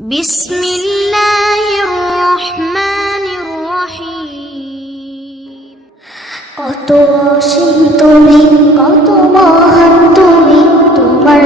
بسم الله الرحمن الرحيم. কত অসীম তুমি কত মহান তুমি তোমার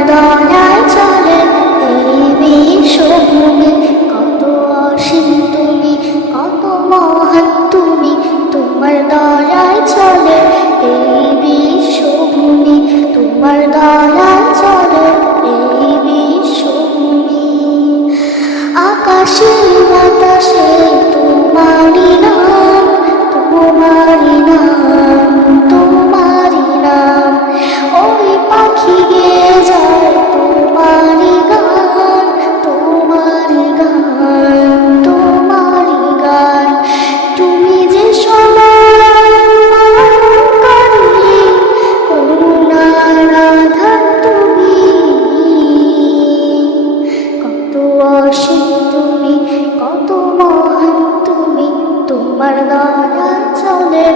নয়নাচলে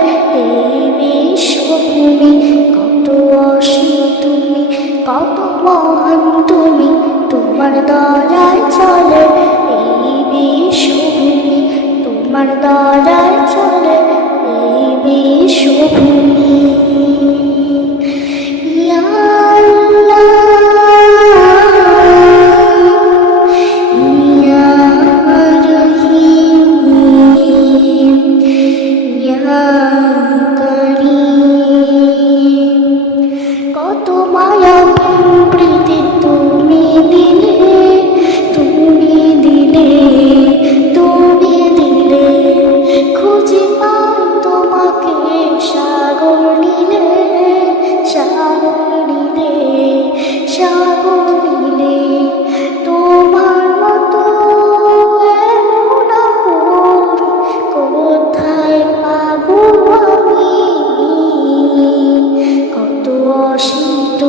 এই বিশ্বভূমি, কত অসীম তুমি, কত মহান তুমি, তোমার দয়ায় চলে এই বিশ্বভূমি, তোমার দয়ায় চলে এই বিশ্বভূমি।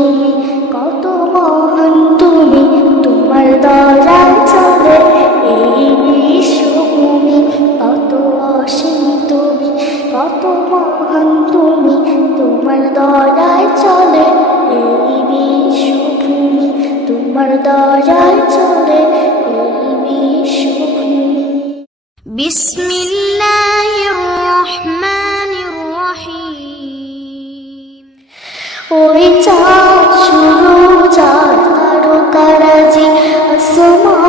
তুমি কত মহান তুমি তোমার দয়া চলে এই বিশ্বভূমি কত অসীম তুমি কত মহান তুমি তোমার দয়ায় চলে এই বিশ্বভূমি তোমার দয়ায় চলে এই বিশ্বভূমি বিসমিল্লাহির রহমানির রহিম। ওই so much.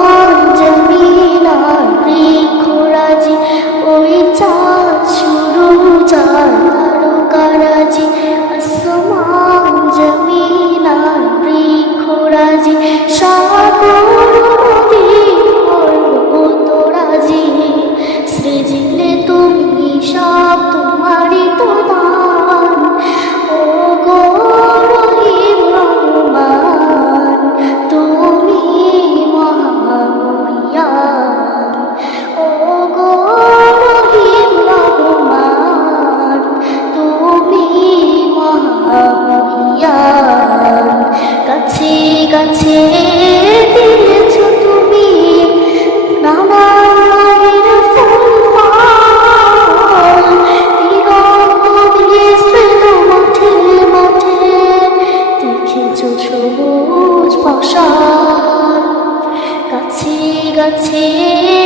心。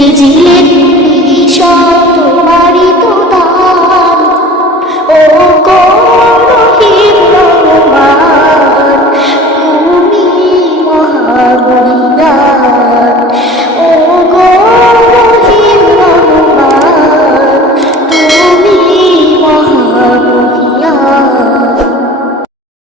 നെഞ്ചിൽ ചില